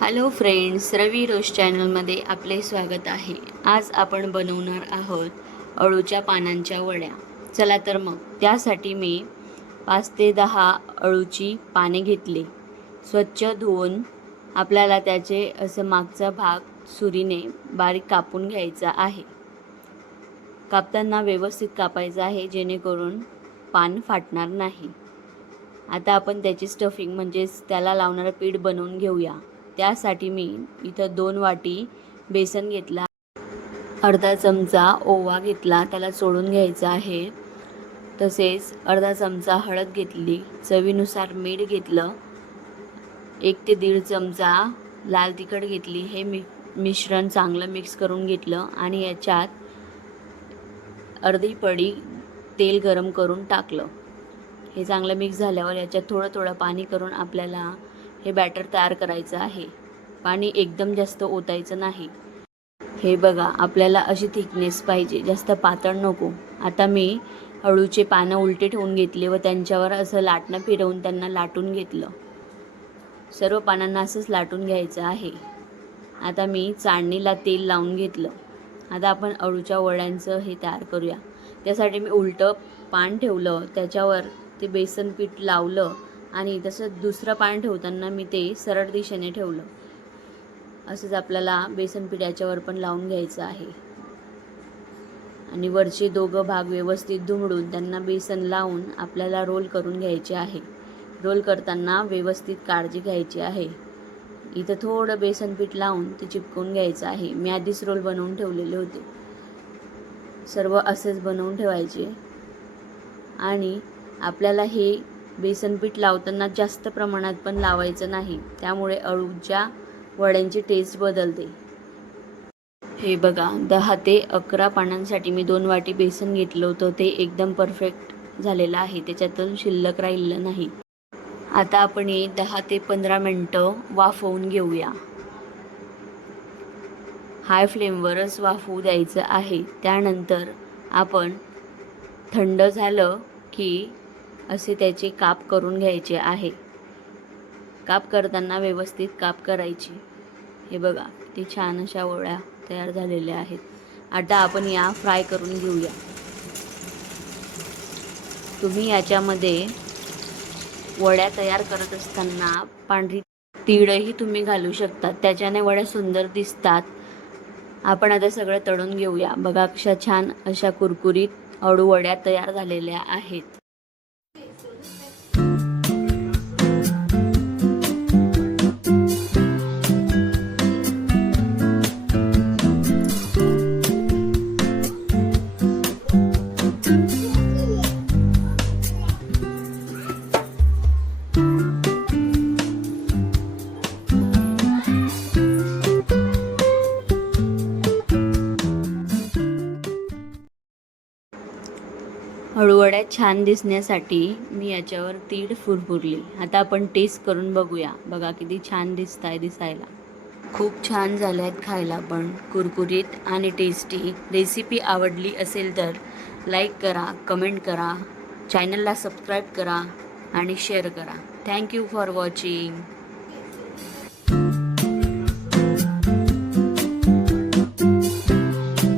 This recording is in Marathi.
हॅलो फ्रेंड्स, रवी रोज चॅनलमध्ये आपले स्वागत आहे. आज आपण बनवणार आहोत अळूच्या पानांच्या वड्या. चला तर मग त्यासाठी मी 5 ते 10 अळूची पाने घेतली. स्वच्छ धुवून आपल्याला त्याचे असं मागचा भाग सुरीने बारीक कापून घ्यायचा आहे. कापताना व्यवस्थित कापायचं आहे जेणेकरून पान फाटणार नाही. आता आपण त्याची स्टफिंग म्हणजेच त्याला लावणारं पीठ बनवून घेऊया. त्यासाठी मी इथं 2 वाटी बेसन घेतला, अर्धा चमचा ओवा घेतला, त्याला चोळून घ्यायचा आहे. तसेच अर्धा चमचा हळद घेतली, चवीनुसार मीठ घेतलं, 1 ते 1.5 चमचा लाल तिखट घेतली. हे मिश्रण चांगलं मिक्स करून घेतलं आणि याच्यात अर्धी पडी तेल गरम करून टाकलं. हे चांगलं मिक्स झाल्यावर याच्यात थोडं थोडं पाणी करून आपल्याला हे बॅटर तयार करायचं आहे. पाणी एकदम जास्त ओतायचं नाही. हे बघा, आपल्याला अशी थिकनेस पाहिजे, जास्त पातळ नको. आता मी अळूचे पानं उलटे ठेवून घेतले व त्यांच्यावर असं लाटणं फिरवून त्यांना लाटून घेतलं. सर्व पानांना असंच लाटून घ्यायचं आहे. आता मी चाळणीला तेल लावून घेतलं. आता आपण अळूच्या वड्यांचं हे तयार करूया. त्यासाठी मी उलटं पान ठेवलं, त्याच्यावर ते बेसन पीठ लावलं आणि तसं दुसरं पान ठेवताना मी ते सरळ दिशेने ठेवलं. असंच आपल्याला बेसन पीठ याच्यावर पण लावून घ्यायचं आहे आणि वरचे दोघं भाग व्यवस्थित दुमडून त्यांना बेसन लावून आपल्याला रोल करून घ्यायचे आहे. रोल करताना व्यवस्थित काळजी घ्यायची आहे. इथं थोडं बेसन पीठ लावून ते चिपकवून घ्यायचं आहे. मी आधीच रोल बनवून ठेवलेले होते. सर्व असेच बनवून ठेवायचे आणि आपल्याला हे बेसन पीठ लावताना जास्त प्रमाणात पण लावायचं नाही, त्यामुळे अळूच्या वड्यांची टेस्ट बदलते. हे बघा, 10 ते 11 पानांसाठी मी 2 वाटी बेसन घेतलं होतं. ते एकदम परफेक्ट झालेलं आहे, त्याच्यातून शिल्लक राहिलेलं नाही. आता आपण हे 10 ते 15 मिनटं वाफवून घेऊया. हाय फ्लेमवरच वाफवू द्यायचं आहे. त्यानंतर आपण थंड झालं की असे त्याचे काप करून घ्यायचे आहे. काप करताना व्यवस्थित काप करायची. हे बघा, किती छान अशा वड्या तयार झालेल्या आहेत. आता आपण या फ्राय करून घेऊया. तुम्ही याच्यामध्ये वड्या तयार करत असताना पांढरी तीळही तुम्ही घालू शकता, त्याच्याने वड्या सुंदर दिसतात. आपण आता सगळं तळून घेऊया. बघा, कशा छान अशा कुरकुरीत अळू वड्या तयार झालेल्या आहेत. अळूवड्या छान दिसण्यासाठी मी याच्यावर तीळ फुरफुरली. आता आपण टेस्ट करून बघूया. बघा, किती छान दिसायला. खूप छान झाल्या आहेत खायला पण, कुरकुरीत आणि टेस्टी. रेसिपी आवडली असेल तर लाईक करा, कमेंट करा, चॅनलला सबस्क्राईब करा आणि शेअर करा. Thank you for watching.